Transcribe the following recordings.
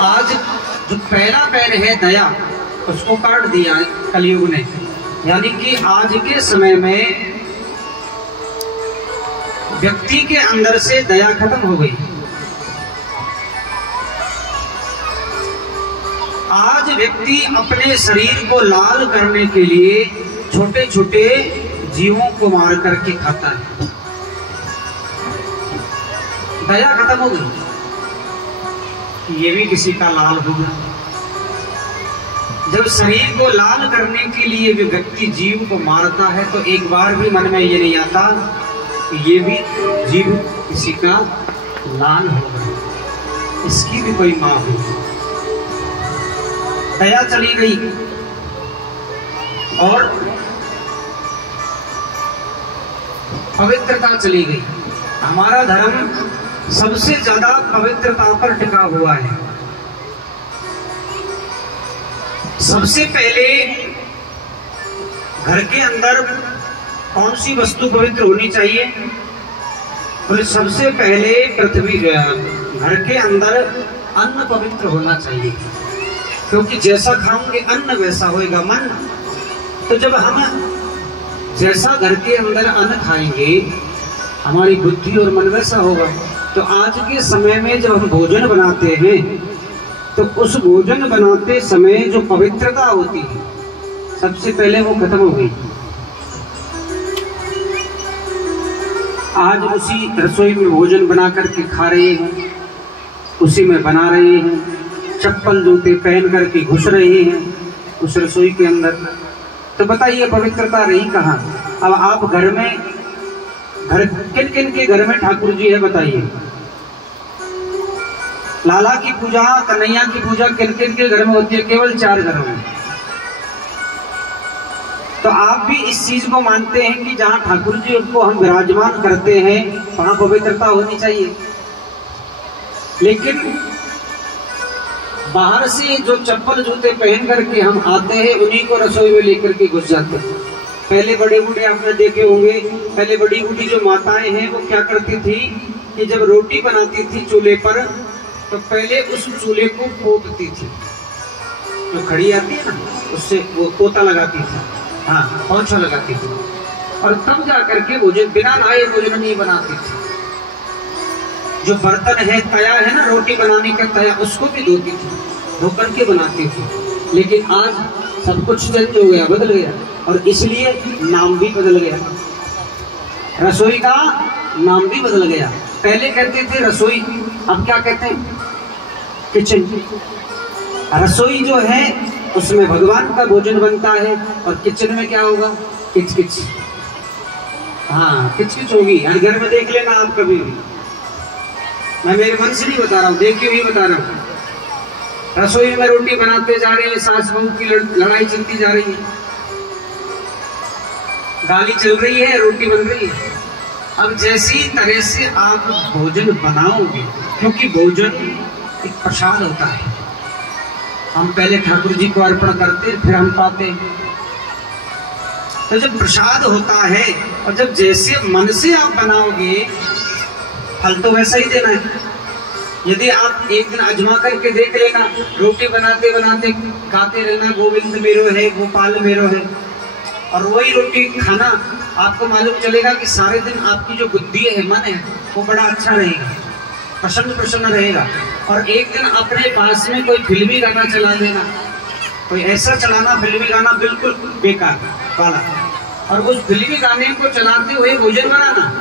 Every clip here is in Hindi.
आज जो पहला पैर है दया, उसको काट दिया कलयुग ने। यानी कि आज के समय में व्यक्ति के अंदर से दया खत्म हो गई। आज व्यक्ति अपने शरीर को लाल करने के लिए छोटे छोटे जीवों को मार करके खाता है। दया खत्म हो गई। ये भी किसी का लाल होगा। जब शरीर को लाल करने के लिए भी व्यक्ति जीव को मारता है तो एक बार भी मन में ये नहीं आता कि ये भी जीव किसी का लाल होगा, इसकी भी कोई मां होगी। दया चली गई और पवित्रता चली गई। हमारा धर्म सबसे ज्यादा पवित्रता पर टिका हुआ है। सबसे पहले घर के अंदर कौन सी वस्तु पवित्र होनी चाहिए? तो सबसे पहले पृथ्वी, घर के अंदर अन्न पवित्र होना चाहिए, क्योंकि जैसा खाओगे अन्न वैसा होएगा मन। तो जब हम जैसा घर के अंदर अन्न खाएंगे हमारी बुद्धि और मन वैसा होगा। तो आज के समय में जब हम भोजन बनाते हैं तो उस भोजन बनाते समय जो पवित्रता होती है सबसे पहले वो खत्म हो गई। आज उसी रसोई में भोजन बना करके खा रहे हैं, उसी में बना रहे हैं, चप्पल जूते पहन करके घुस रहे हैं उस रसोई के अंदर। तो बताइए पवित्रता रही कहाँ? अब आप घर में, घर किन किन के घर में ठाकुर जी है बताइए? लाला की पूजा, कन्हैया की पूजा किन किन के घर में होती है? केवल 4 घरों में। तो आप भी इस चीज को मानते हैं कि जहां ठाकुर जी को हम विराजमान करते हैं वहां पवित्रता होनी चाहिए। लेकिन बाहर से जो चप्पल जूते पहन करके हम आते हैं उन्हीं को रसोई में लेकर के घुस जाते हैं। पहले बड़े बूढ़े आपने देखे होंगे, पहले बड़ी बूढ़ी जो माताएं हैं वो क्या करती थी कि जब रोटी बनाती थी चूल्हे पर तो पहले उस चूल्हे को पोतती थी। जो खड़ी आती है ना उससे वो पोता लगाती थी, हाँ पोंछा लगाती थी, और तब जा करके भोजन, बिना नहाए भोजन नहीं बनाती थी। जो बर्तन है, तया है ना रोटी बनाने का तया, उसको भी धोती थी, धो करके बनाती थी। लेकिन आज सब कुछ चेंज हो गया, बदल गया, और इसलिए नाम भी बदल गया, रसोई का नाम भी बदल गया। पहले कहते थे रसोई, अब क्या कहते हैं? किचन। रसोई जो है उसमें भगवान का भोजन बनता है और किचन में क्या होगा? किच किच, हाँ किच किच होगी। हर घर में देख लेना आप कभी भी, मैं मेरे मन से नहीं बता रहा हूँ, देख के भी बता रहा हूँ। रसोई में रोटी बनाते जा रहे हैं, सास बहू की लड़ाई चलती जा रही है, गाली चल रही है, रोटी बन रही है। अब जैसी तरह से आप भोजन बनाओगे, क्योंकि भोजन एक प्रसाद होता है, हम पहले ठाकुर जी को अर्पण करते फिर हम पाते। तो जब प्रसाद होता है और जब जैसे मन से आप बनाओगे फल तो वैसा ही देना है। यदि आप एक दिन आजमा करके देख लेना, रोटी बनाते बनाते गाते रहना गोविंद मेरो है, गोपाल मेरो है, और वही रोटी खाना, आपको मालूम चलेगा कि सारे दिन आपकी जो बुद्धि है, मन है, वो बड़ा अच्छा रहेगा, प्रसन्न प्रसन्न रहेगा। और एक दिन अपने पास में कोई फिल्मी गाना चला देना, कोई ऐसा चलाना फिल्मी गाना बिल्कुल बेकार वाला, और उस फिल्मी गाने को चलाते हुए भोजन बनाना,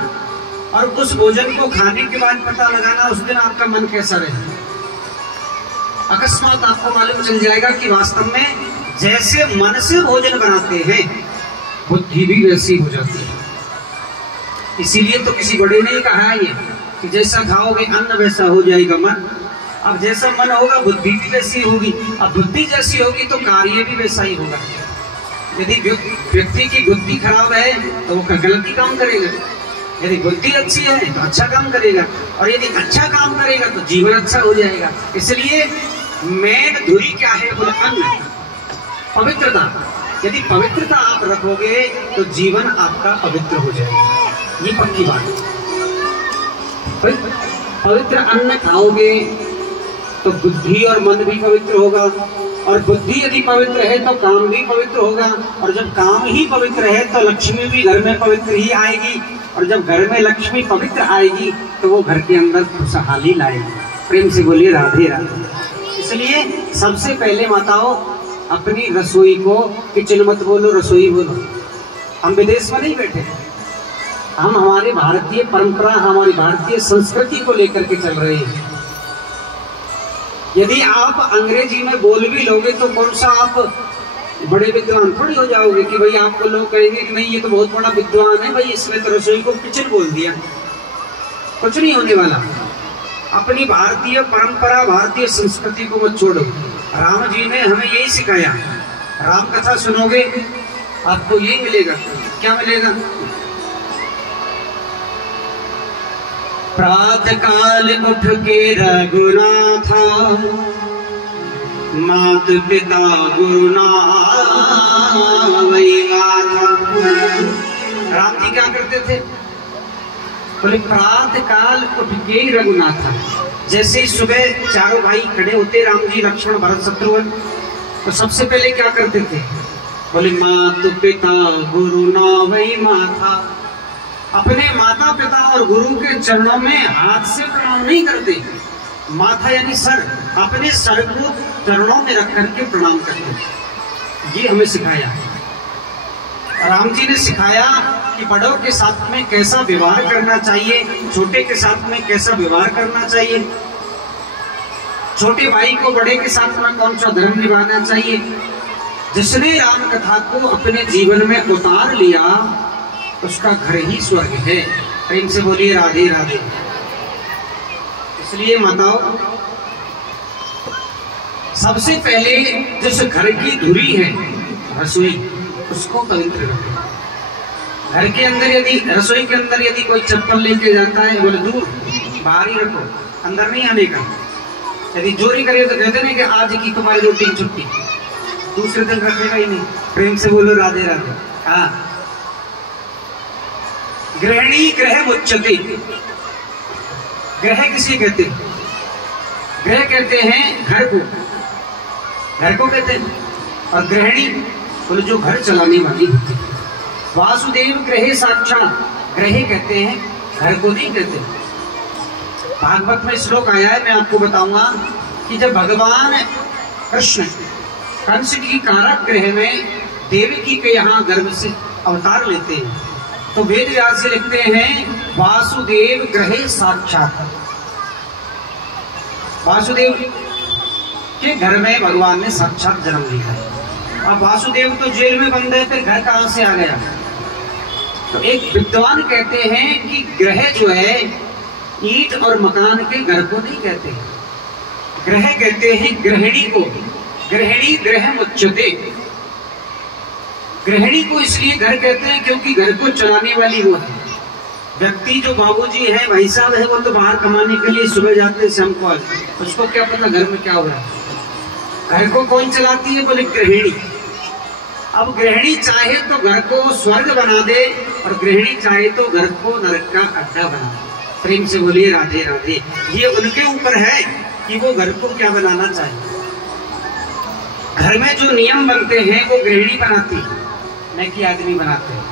और उस भोजन को खाने के बाद पता लगाना उस दिन आपका मन कैसा रहे। अकस्मात आपको मालूम चल जाएगा कि वास्तव में जैसे मन से भोजन बनाते हैं बुद्धि भी वैसी हो जाती है। इसीलिए तो किसी बड़े ने कहा है ये कि जैसा खाओगे अन्न वैसा हो जाएगा मन। अब जैसा मन होगा बुद्धि भी वैसी होगी, अब बुद्धि जैसी होगी तो कार्य भी वैसा ही होगा। यदि व्यक्ति की बुद्धि खराब है तो वो गलती काम करेगा, यदि बुद्धि अच्छी है तो अच्छा काम करेगा, और यदि अच्छा काम करेगा तो जीवन अच्छा हो जाएगा। इसलिए मेन धुरी क्या है? बोले अन्न, पवित्रता। यदि पवित्रता आप रखोगे तो जीवन आपका पवित्र हो जाएगा, ये पक्की बात है। पवित्र अन्न खाओगे तो बुद्धि और मन भी पवित्र होगा, और बुद्धि यदि पवित्र है तो काम भी पवित्र होगा, और जब काम ही पवित्र है तो लक्ष्मी भी घर में पवित्र ही आएगी, और जब घर में लक्ष्मी पवित्र आएगी तो वो घर के अंदर खुशहाली लाएगी। प्रेम से बोलिए राधे राधे। इसलिए सबसे पहले माताओं अपनी रसोई को, किचन मत बोलो, रसोई बोलो। हम विदेश में नहीं बैठे, हम हमारे भारतीय परंपरा, हमारी भारतीय संस्कृति को लेकर के चल रहे हैं। यदि आप अंग्रेजी में बोल भी लोगे तो कौन सा आप बड़े विद्वान थोड़ी हो जाओगे कि भाई आपको लोग कहेंगे कि नहीं ये तो बहुत बड़ा विद्वान है भाई, इसने तो रसोई को किचन बोल दिया। कुछ नहीं होने वाला। अपनी भारतीय परंपरा, भारतीय संस्कृति को मत छोड़ो। राम जी ने हमें यही सिखाया। राम कथा सुनोगे आपको यही मिलेगा। क्या मिलेगा? प्रातः काल उठ के रघुनाथा, मात पिता गुरुनाथ वही गाथा। राम जी क्या करते थे? बोले प्रातः काल उठ के रघुनाथा। जैसे ही सुबह चारों भाई खड़े होते, राम जी, लक्ष्मण, भरत, शत्रुघ्न, तो सबसे पहले क्या करते थे? बोले मात पिता गुरु ना वही माथा। अपने माता पिता और गुरु के चरणों में हाथ से प्रणाम नहीं करते, माथा यानी सर, अपने सर को चरणों में रख करके प्रणाम करते। ये हमें सिखाया। राम जी ने सिखाया कि बड़ों के साथ में कैसा व्यवहार करना चाहिए, छोटे के साथ में कैसा व्यवहार करना चाहिए, छोटे भाई को बड़े के साथ में कौन सा धर्म निभाना चाहिए। जिसने राम कथा को अपने जीवन में उतार लिया उसका घर ही स्वर्ग है। प्रेम से बोलिए राधे राधे। इसलिए माताओं, सबसे पहले जिस घर की धुरी है रसोई, उसको पवित्र रखो। घर के अंदर यदि, रसोई के अंदर यदि कोई चप्पल लेके जाता है, बोले दूर बाहर ही रखो, अंदर नहीं आने का। यदि चोरी करे तो कहते नहीं कि आज की तुम्हारी रोटी छुट्टी, दूसरे दिन रखेगा ही नहीं। प्रेम से बोलो राधे राधे। हाँ, गृहिणी ग्रह मुच्यते। ग्रह किसी कहते हैं? ग्रह कहते हैं घर को, घर को कहते हैं। और गृहिणी बोले जो घर चलाने वाली होती है। वासुदेव ग्रहे साक्षात, ग्रह कहते हैं, घर को नहीं कहते। भागवत में श्लोक आया है, मैं आपको बताऊंगा कि जब भगवान कृष्ण कंस की कारागृह में देवकी के यहाँ गर्भ से अवतार लेते हैं, तो वेद व्यास जी लिखते हैं वासुदेव ग्रहे साक्षात। वासुदेव के घर में भगवान ने साक्षात जन्म लिया है। अब वासुदेव तो जेल में बंद है, फिर घर कहां से आ गया? तो एक विद्वान कहते हैं कि ग्रह जो है ईंट और मकान के घर को नहीं कहते, ग्रह कहते हैं गृहिणी को। गृहिणी ग्रह मुच्यते। गृहिणी को इसलिए घर कहते हैं क्योंकि घर को चलाने वाली वो है। व्यक्ति जो बाबूजी है, भाई साहब है, वो तो बाहर कमाने के लिए सुबह जाते हैं, शाम को आते, उसको क्या पता घर में क्या हो रहा है। घर को कौन चलाती है? बोले गृहिणी। अब गृहिणी चाहे तो घर को स्वर्ग बना दे, और गृहिणी चाहे तो घर को नरक का अड्डा बना दे। प्रेम से बोलिए राधे राधे। ये उनके ऊपर है कि वो घर को क्या बनाना चाहिए। घर में जो नियम बनते हैं वो गृहिणी बनाती है, न कि आदमी बनाते हैं।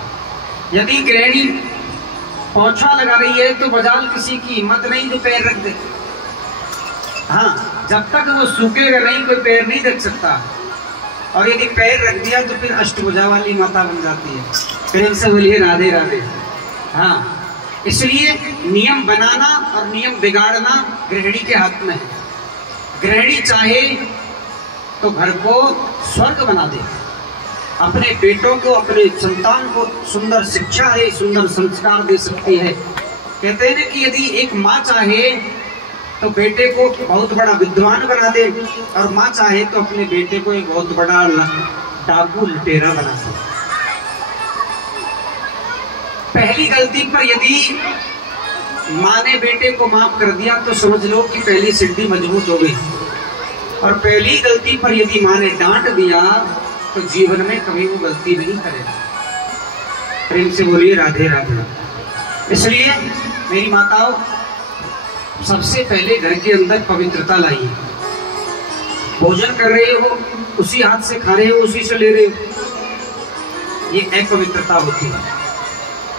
यदि गृहिणी पोछा लगा रही है तो बजाल किसी की हिम्मत नहीं जो पैर रख दे। हाँ, जब तक वो सूखेगा नहीं कोई पैर नहीं रख सकता, और यदि पैर रख दिया तो फिर अष्टभुजा वाली माता बन जाती है। प्रेम से बोलिए राधे राधे। हाँ, इसलिए नियम बनाना और नियम बिगाड़ना गृहिणी के हाथ में है। गृहिणी चाहे तो घर को स्वर्ग बना दे, अपने बेटों को, अपने संतान को सुंदर शिक्षा दे, सुंदर संस्कार दे सकती है। कहते हैं कि यदि एक माँ चाहे तो बेटे को बहुत बड़ा विद्वान बना दे, और माँ चाहे तो अपने बेटे को एक बहुत बड़ा डाकू लुटेरा बना दे। पहली गलती पर यदि माँ ने बेटे को माफ कर दिया तो समझ लो कि पहली सीढ़ी मजबूत हो गई, और पहली गलती पर यदि माँ ने डांट दिया तो जीवन में कभी वो गलती नहीं करेगा। प्रेम से बोलिए राधे राधे। इसलिए मेरी माताओं, सबसे पहले घर के अंदर पवित्रता लाइए। भोजन कर रहे हो उसी हाथ से खा रहे हो, उसी से ले रहे हो, ये अपवित्रता होती है।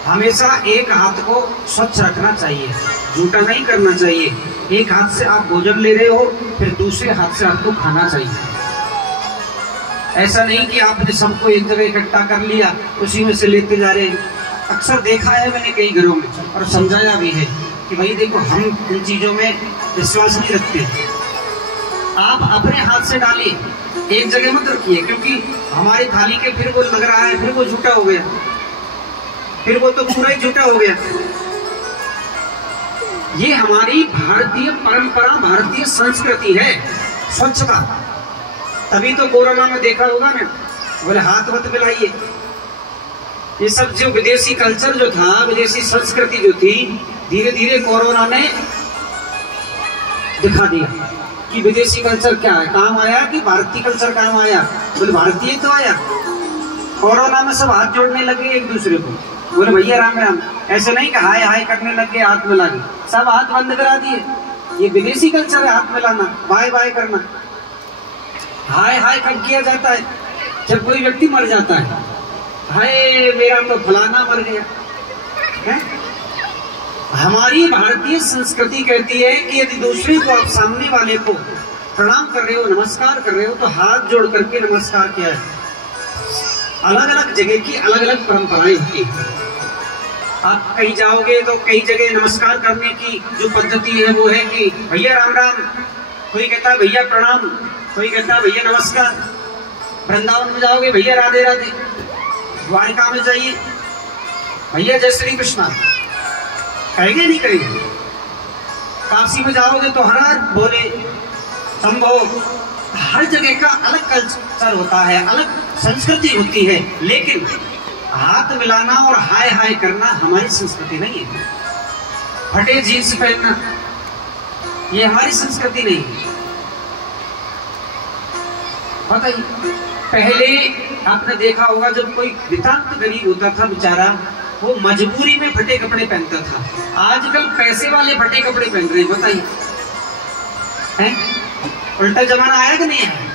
हमेशा एक हाथ को स्वच्छ रखना चाहिए, झूठा नहीं करना चाहिए। एक हाथ से आप भोजन ले रहे हो, फिर दूसरे हाथ से आपको खाना चाहिए। ऐसा नहीं कि आपने सबको एक जगह इकट्ठा कर लिया, उसी में से लेते जा रहे हैं। अक्सर देखा है मैंने कई घरों में और समझाया भी है कि भाई देखो, हम इन चीजों में विश्वास नहीं रखते। आप अपने हाथ से डालिए, एक जगह मत रखिए, क्योंकि हमारी थाली के फिर वो लग रहा है, फिर वो झूठा हो गया, फिर वो तो पूरा ही झूठा हो गया। ये हमारी भारतीय परंपरा, भारतीय संस्कृति है स्वच्छता। तभी तो कोरोना में देखा होगा ना, बोले हाथ मत मिलाइए। ये सब जो विदेशी कल्चर जो था, विदेशी संस्कृति जो थी, धीरे धीरे कोरोना ने दिखा दिया कि विदेशी कल्चर क्या है, काम आया कि भारतीय कल्चर काम आया। बोले भारतीय तो आया। कोरोना में सब हाथ जोड़ने लगे एक दूसरे को, बोले भैया राम राम। ऐसे नहीं कि हाय हाय करने लगे, हाथ मिला के, सब हाथ बंद करा दिए। ये विदेशी कल्चर है, हाथ मिलाना, बाय बाय करना। हाय हाय कब किया जाता है? जब कोई व्यक्ति मर जाता है, हाय मेरा तो फलाना मर गया है? हमारी भारतीय संस्कृति कहती है कि यदि दूसरे को आप सामने वाले को प्रणाम कर रहे हो, नमस्कार कर रहे हो, तो हाथ जोड़ करके नमस्कार किया है। अलग अलग जगह की अलग अलग परंपराएं होती है। आप कहीं जाओगे तो कई जगह नमस्कार करने की जो पद्धति है वो है कि भैया राम राम, कोई कहता है भैया प्रणाम, कोई कहता है भैया नमस्कार। वृंदावन में जाओगे भैया राधे राधे, द्वारिका में जाइए भैया जय श्री कृष्णा, कहेंगे नहीं करेंगे? काशी में जाओगे तो हर हर बोले संभो। हर जगह का अलग कल्चर होता है, अलग संस्कृति होती है, लेकिन हाथ मिलाना और हाय हाय करना हमारी संस्कृति नहीं है। फटे जीन्स पहनना ये हमारी संस्कृति नहीं है। बताइए, पहले आपने देखा होगा जब कोई नितांत गरीब होता था बेचारा, वो मजबूरी में फटे कपड़े पहनता था। आजकल पैसे वाले फटे कपड़े पहन रहे हैं। बताइए, उल्टा जमाना आया कि नहीं है?